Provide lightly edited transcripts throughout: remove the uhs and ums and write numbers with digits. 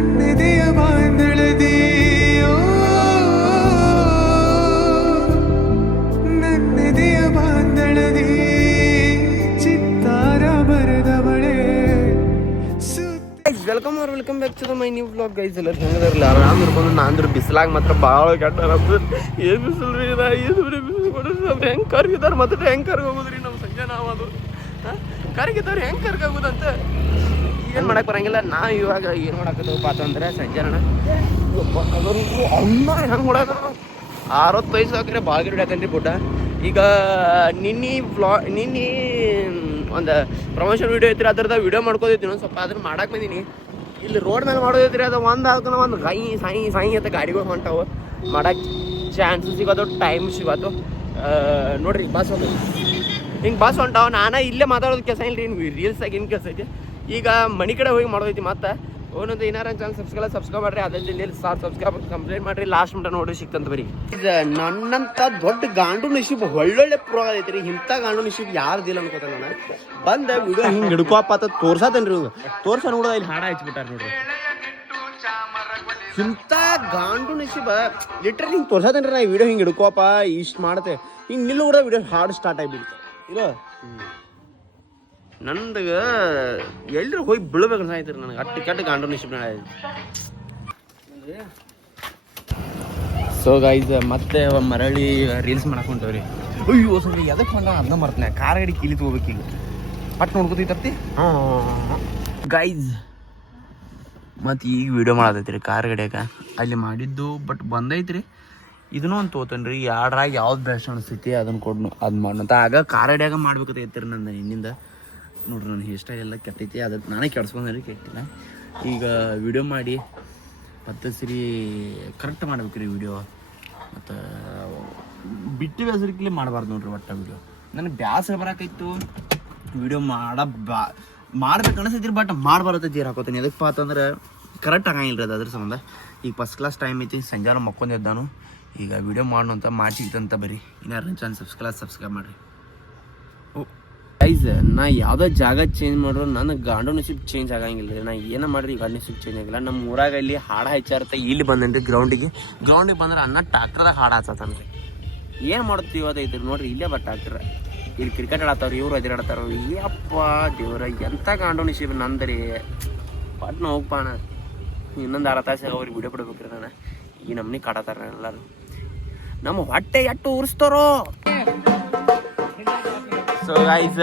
ನನ್ನೆದೆಯ ಬಾಂಧಳದಿ ನನ್ನೆದೆಯ ಬಾಂಧಳದಿ ಚಿತ್ತಾರ ಬರೆದವಳೆ. Welcome back to my new vlog guys. ಎಲ್ಲ ಹೆಂಗದಾರಲ್ಲ ಆರಾಮ್ ಇರ್ಬೋದು. ನಾಂದ್ರ ಬಿಸಿಲಾಗ ಮಾತ್ರ ಭಾಳ ಕೆಟ್ಟ ಏನು ಬಿಸಿಲು ರೀ ಇದು ಬಿಸಿಲು ಕೊಡ್ರಿ. ಅವ್ರು ಹೆಂಗೆ ಕರ್ಗಿದಾರೆ ಮತ್ತೆ ಹೆಂಗೆ ಕರ್ಗೋಗೋದ್ರಿ ನಮ್ಮ ಸಂಜೆ ನಾವು ಅದು ಕರ್ಗಿದ್ದವ್ರು ಹೆಂಗೆ ಕರ್ಗೋಗೋದಂತ ಏನು ಮಾಡಕ್ಕೆ ಬರಂಗಿಲ್ಲ. ನಾವು ಇವಾಗ ಏನು ಮಾಡಕ್ಕದಪ್ಪ ಅಂತಂದ್ರೆ ಸಂಜೆ ಅಣ್ಣ ಅಮ್ಮ ಹೆಂಗೆ ಮಾಡಕ 65 ಹಾಕಿದ್ರೆ ಭಾಳ ಗಿಡ ಹಾಕನ್ರಿ ಬುಡ್ಡ. ಈಗ ನಿನ್ನೆ ಒಂದು ಪ್ರಮೋಷನ್ ವೀಡಿಯೋ ಐತ್ರಿ, ಅದ್ರದ ವೀಡಿಯೋ ಮಾಡ್ಕೋದಿದ್ದೀನಿ ಒಂದು ಸ್ವಲ್ಪ. ಅದನ್ನ ಮಾಡಕ್ಕೆ ಬಂದೀನಿ. ಇಲ್ಲಿ ರೋಡ್ ಮೇಲೆ ಮಾಡೋದೈತ್ರಿ, ಅದು ಒಂದು ಹಾಕೋಣ ಒಂದು ಸಾಯಿ ಅಂತ ಗಾಡಿಗಳು ಹೊಂಟಾವು. ಮಾಡಕ್ಕೆ ಚಾನ್ಸ್ ಸಿಗೋದು, ಟೈಮ್ ಸಿಗೋದು. ನೋಡ್ರಿ ಬಸ್ ಹೋಗೋದು ಹಿಂಗೆ ಬಸ್ ಹೊಂಟಾವ. ನಾನು ಇಲ್ಲೇ ಮಾತಾಡೋದು ಕೆಲಸ ಇಲ್ಲ ರೀ, ರೀಲ್ಸಾಗಿ ಏನು ಕೆಲಸ ಐತಿ. ಈಗ ಮನೆ ಕಡೆ ಹೋಗಿ ಮಾಡೋದೈತಿ. ಮತ್ತೆ ಒಂದೊಂದು ಏನಾರ ಚಾನಲ್ ಸಬ್ಸ್ಕ್ರೈಬ್ ಮಾಡ್ರಿ. ಅದೇ ಜಿಲ್ಲೆಯಲ್ಲಿ ಸಬ್ಸ್ಕ್ರೈಬ್ ಕಂಪ್ಲೀಟ್ ಮಾಡ್ರಿ. ಲಾಸ್ಟ್ ಮಟ್ಟ ನೋಡಿ ಸಿಕ್ತಂತ ಬರೀ. ನನ್ನಂತ ದೊಡ್ಡ ಗಾಂಡು ನಿಶಿಬ್ ಒಳ್ಳೊಳ್ಳೆ ಪ್ರೋ ಆಗೈತ್ರಿ. ಇಂಥ ಗಾಂಡು ನಿಶಿಬ್ ಯಾರ್ದಿಲ್ಲ ಅನ್ಕೋತ ನಾನು ಬಂದ ವಿಡಿಯೋ ಹಿಂಗೆ ಹಿಡ್ಕೋಪ್ಪ ಅಂತ ತೋರ್ಸತೇನ್ರಿ. ಇವಾಗ ತೋರ್ಸ ನೋಡೋದ ಇಲ್ಲಿ ಹಾಡ ಹಚ್ಬಿಟ್ಟಾರ ನೋಡ್ರಿ. ಇಂಥ ಗಾಂಡು ನಿಶಿಬ ಲಿಟ್ರಲಿ ಹಿಂಗೆ ತೋರ್ಸತೇನ್ರಿ. ನಾ ವಿಡಿಯೋ ಹಿಂಗೆ ಹಿಡ್ಕೋಪ್ಪ ಇಷ್ಟು ಮಾಡತ್ತೆ ಹಿಂಗೆ ನಿಲ್ಲ ಕೂಡ ವಿಡಿಯೋ ಹಾಡು ಸ್ಟಾರ್ಟ್ ಆಗಿಬಿಡ್ತು. ಇರೋ ನಂದಾಗ ಎಲ್ಲರೂ ಹೋಗಿ ಬೀಳ್ಬೇಕು ಅನ್ಸಾಯ್ತಿರಿ ನನಗೆ. ಅಟ್ಟು ಕೆಟ್ಟ ಗಾಂಡು ನಿಶಿಬ್ ಸೊ ಗೈಸ್ ಮತ್ತೆ ಮರಳಿ ರೀಲ್ಸ್ ಮಾಡಕೊಂಡವ್ರಿ. ಅಯ್ಯೋ ಸರಿ ಎದಕ್ಕೆ ಬಂದ ಅದನ್ನ ಮರ್ತನೆ. ಕಾರ್ ಗಾಡಿ ಕೀಲಿ ತಗೋಬೇಕು ಈಗ ಪಟ್ ನೋಡ್ಕೊತೈತಿ ಗೈಸ್. ಮತ್ತು ಈಗ ವಿಡಿಯೋ ಮಾಡತೈತ್ರಿ ಕಾರ್ ಗಡಿಯಾಗ. ಅಲ್ಲಿ ಮಾಡಿದ್ದು ಬಟ್ ಬಂದೈತ್ರಿ. ಇದನ್ನೂ ಒಂದು ತೋತನ್ರಿ. ಯಾಡ್ರಾಗ ಯಾವ್ದು ಬೆಸ್ಟ್ ಅನಿಸ್ತೈತಿ ಅದನ್ನು ಕೊಡ್ನು ಅದು ಮಾಡೋಂತ. ಆಗ ಕಾರ್ ಗಡಿಯಾಗ ಮಾಡ್ಬೇಕೈತ್ರಿ ನಂದು ನಿನ್ನಿಂದ. ನೋಡ್ರಿ ನನ್ನ ಹೇರ್ ಸ್ಟೈಲ್ ಎಲ್ಲ ಕೆಟ್ಟೈತಿ. ಅದಕ್ಕೆ ನಾನೇ ಕೆಡ್ಸ್ಕೊಂಡ್ರಿ, ಕೆಟ್ಟಿಲ್ಲ. ಈಗ ವಿಡಿಯೋ ಮಾಡಿ ಮತ್ತೆ ಸರಿ ಕರೆಕ್ಟ್ ಮಾಡ್ಬೇಕು ರೀ ವಿಡಿಯೋ. ಮತ್ತು ಬಿಟ್ಟು ಬೇಸರಿಕಲಿ ಮಾಡಬಾರ್ದು ನೋಡ್ರಿ ಒಟ್ಟು ವಿಡಿಯೋ. ನನಗೆ ಬ್ಯಾಸರ ಬರೋಕೈತು ವಿಡಿಯೋ ಮಾಡ್ಬೇಕು ಅನಿಸ್ತೈತಿ. ಬಟ್ ಮಾಡಬಾರತೈತಿ ಹಾಕೋತೀನಿ. ಎದಕ್ಕೆ ಅಂತಂದ್ರೆ ಕರೆಕ್ಟ್ ಆಗಂಗಿಲ್ಲ ರೀ. ಅದ್ರ ಸಂಬಂಧ ಈಗ ಫಸ್ಟ್ ಕ್ಲಾಸ್ ಟೈಮ್ ಐತಿ. ಸಂಜೆ ಮಕ್ಕೊಂದಿದ್ದಾನು. ಈಗ ವಿಡಿಯೋ ಮಾಡೋಣ ಅಂತ ಮಾಡ್ಸಿಕ್ತಂತ ಬರೀ. ಇನ್ನಾರು ಚಾನಲ್ ಸಬ್ಸ್ಕ್ರೈಬ್ ಮಾಡಿರಿ. ಗೈಸ್ ನಾ ಯಾವುದೋ ಜಾಗ ಚೇಂಜ್ ಮಾಡ್ರು ನನಗೆ ಗಾಂಡು ನಸೀಬ್ ಚೇಂಜ್ ಆಗಂಗಿಲ್ಲ ರೀ. ನಾ ಏನೋ ಮಾಡ್ರಿ ಗಾಂಡು ನಸೀಬ್ ಚೇಂಜ್ ಆಗಿಲ್ಲ. ನಮ್ಮ ಊರಾಗ ಇಲ್ಲಿ ಹಾಡು ಹಚ್ಚಾರತ್ತೆ. ಇಲ್ಲಿ ಬಂದೇನ್ರಿ ಗ್ರೌಂಡಿಗೆ ಬಂದ್ರೆ ಅನ್ನ ಟ್ಯಾಕ್ಟರ್ದಾಗ ಹಾಡು ಹಚ್ಚತಾನ್ರಿ. ಏನು ಮಾಡುತ್ತೀವಿ ಅದೈತ್ರಿ ನೋಡ್ರಿ. ಇಲ್ಲೇ ಬಟ್ ಟ್ಯಾಕ್ಟರ್ ಇಲ್ಲಿ ಕ್ರಿಕೆಟ್ ಆಡತ್ತಾರ, ಇವ್ರು ಎದುರಾಡ್ತಾರ. ಅಪ್ಪ ದೇವ್ರ ಎಂಥ ಗಾಂಡು ನಸೀಬ್ ನಂದ್ರಿ. ಪಟ್ನ ಹೋಗ್ಪಾಣ ಇನ್ನೊಂದು ಅರ್ಧ ತಾಸು ಅವ್ರಿಗೆ ವಿಡಿಯೋ ಬಿಡ್ಬೇಕ್ರಿ. ನಾನು ಈ ನಮ್ನಿ ಕಾಡತಾರ ಎಲ್ಲರೂ. ನಮ್ಮ ಹೊಟ್ಟೆ ಎಟ್ಟು ಉರಿಸ್ತಾರೋ. ಸೊ ಗೈಸ್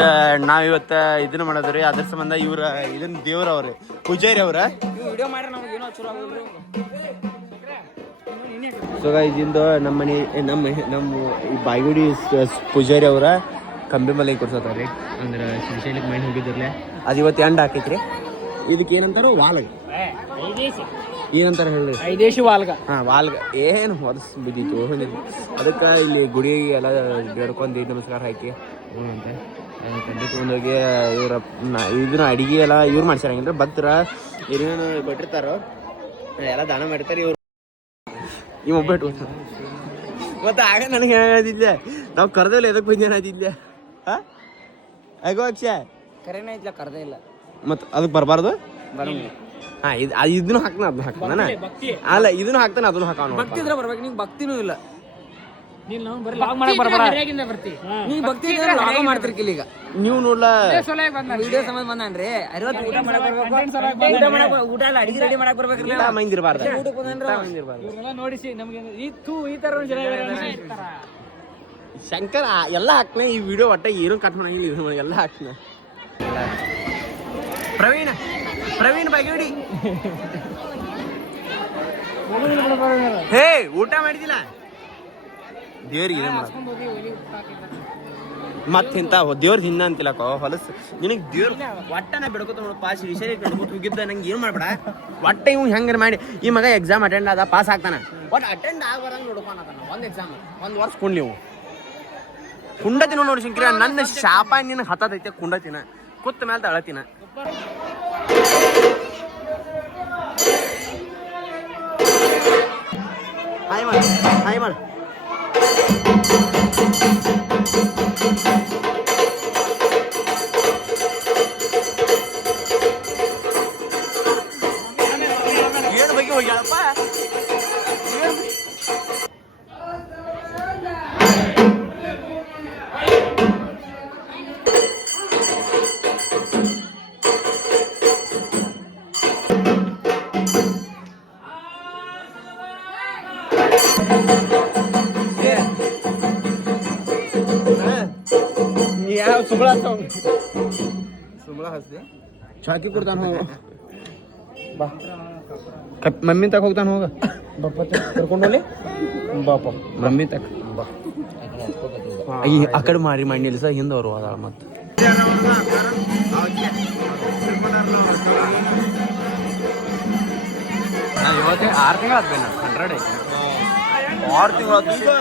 ನಾವಿವತ್ತು ಇದನ್ನ ಮಾಡೋದ್ರಿ. ಅದ್ರ ಸಂಬಂಧ ಇವ್ರ ಇದನ್ನ ದೇವ್ರ ಅವ್ರಿ ಪೂಜಾರಿ ಅವ್ರ. ಸೊ ಗೈಸ್ ಇಂದು ನಮ್ಮ ಮನೆ ನಮ್ಮ ಈ ಬಾಯಿಗುಡಿ ಪೂಜಾರಿ ಅವರ ಕಂಬಿ ಮಲೆ ಕೊಡ್ಸತ್ತಾರ್ರಿ. ಅಂದ್ರೆ ಶ್ರೀಶೈಲಕ್ಕೆ ಮೈಂಡ್ ಹೋಗಿದ್ರಲ್ಲೇ ಅದು ಇವತ್ತು ಎಂಡ್ ಹಾಕೈತ್ರಿ. ಇದಕ್ಕೆ ಏನಂತಾರ ವಾಲ್ಗ ಏನಂತಾರ ಹೇಳಿ ಐದೇಶಿ ವಾಲ್ಗ. ವಾಲ್ಗ ಏನು ಹೊರಸ್ ಬಿದ್ದಿತ್ತು. ಅದಕ್ಕೆ ಇಲ್ಲಿ ಗುಡಿ ಎಲ್ಲ ಬೇಡ್ಕೊಂಡು ನಮಸ್ಕಾರ ಹಾಕಿ ಅಂತ ಕಂಡಿ ತೊಗೊಂಡೋಗಿ ಇವ್ರ ಇದನ್ನ ಅಡಿಗೆ ಎಲ್ಲ ಇವ್ರು ಮಾಡ್ಸಿರಂಗಿಲ್ಲ. ಭಕ್ತರ ಏನೇನು ಕೊಟ್ಟಿರ್ತಾರೋ ಎಲ್ಲ ದಾನ ಮಾಡಿರ್ತಾರೆ. ಇವ್ರು ಇವ್ ಒಬ್ಬಟ್ಟು ಮತ್ತೆ ಆಗ ನನಗೆ ಏನಾದಿದ್ದೆ ನಾವು ಕರ್ದೇಲ್ಲ ಎದಕ್ಕೆ ಬಂದು ಏನಾದಿದ್ದೆ ಆಗೋ ಅಕ್ಷಯ ಕರೆನೇ ಐತ್ಲ ಕರ್ದೇ ಇಲ್ಲ. ಮತ್ತು ಅದಕ್ಕೆ ಬರಬಾರ್ದು. ಇದನ್ನು ಹಾಕ್ತಾನ ಅದನ್ನ ಹಾಕ್ತಾನ ಅಲ್ಲ ಇದನ್ನು ಹಾಕ್ತಾನೆ ಅದನ್ನು ಹಾಕ. ಭಕ್ತಿ ಇದ್ರೆ ಬರ್ಬೇಕು. ನಿಂಗೆ ಭಕ್ತಿನೂ ಇಲ್ಲ. ಮಾಡ್ತಿರ್ಕಿಲ್ಲ ಈಗ ನೀವು ನೋಡ್ಲಾ ವಿಡಿಯೋ ಸಂಬಂಧ ಬಂದನ್ರಿ. ಊಟ ಎಲ್ಲ ಅಡಿಗೆ ರೆಡಿ ಮಾಡಕ್ ಬರ್ಬೇಕ್ರಿ. ಮಂದಿರ್ಬಾರ್ದು ಶಂಕರ ಎಲ್ಲ ಹಾಕ್ನ. ಈ ವಿಡಿಯೋ ಒಟ್ಟ ಏನು ಕಟ್ ಮಾಡಂಗಿಲ್ಲ. ಎಲ್ಲ ಹಾಕ್ನ. ಪ್ರವೀಣ್ ಬಾಗಿಡಿ ಹೇ ಊಟ ಮಾಡಿದಿಲ್ಲ ದೇವ್ರಿಗೆ ಮತ್ತಿಂತ ದೇವ್ರ ಹಿಂದ ಅಂತಿಲ್ಲಕ್ಕ ಹೊಲಸು. ನಿನಗೆ ದೇವ್ರ ಒಟ್ಟನ ಬಿಡ್ಕೊತ ನೋಡು. ಪಾಸ್ ವಿಷಯ ಕಡ್ಬಿಟ್ಟು ಹೋಗಿದ್ದ ನಂಗೆ ಏನು ಮಾಡ್ಬೇಡ. ಒಟ್ಟ ಇವ್ ಹೆಂಗಾರ ಮಾಡಿ ಈ ಮಗ ಎಕ್ಸಾಮ್ ಅಟೆಂಡ್ ಆದ ಪಾಸ್ ಆಗ್ತಾನ. ಒಟ್ಟು ಅಟೆಂಡ್ ಆಗಬಾರಂಗೆ ನೋಡ್ಕೊತಾನ. ಒಂದು ಎಕ್ಸಾಮ್ ಒಂದು ವರ್ಷ ಕುಂಡ್ ನೀವು ಕುಂಡತಿನ ನೋಡಿ ಶಂಕರ. ನನ್ನ ಶಾಪ ನಿನ್ನ ಹತ್ತದೈತೆ ಕುಂಡತಿನ ಕುತ್ತ ಮೇಲೆ ತಳತಿನ. ಹಾಯ್ ಮಾಡ ಹೋಗ್ಯಾಳಪ್ಪ. ಯಾವ ಸುಬಳ ಹಸ್ದೆ ಚಾಕಿ ಕೊಡ್ತಾನ ಹೋಗ ಬಾ ಮಮ್ಮಿ ತಕ ಹೋಗ್ತಾನ ಹೋಗ ಬಪ್ಪ ಕರ್ಕೊಂಡೋಲಿ ಬಾಪ ಮಮ್ಮಿ ತಕ ಬಾ ಆ ಕಡೆ ಮಾರಿ ಮಾಡಿ ನಿಲ್ಸ ಹಿಂದೆ ಅವರು ಅದಾಳ ಮತ್ತೆ ಇವತ್ತೇ 6 ತಿಂಗಳು ಆದ್ಬೇನ 100 ಐತಿ 6 ತಿಂಗಳು ಆದ್ಮೇಲೆ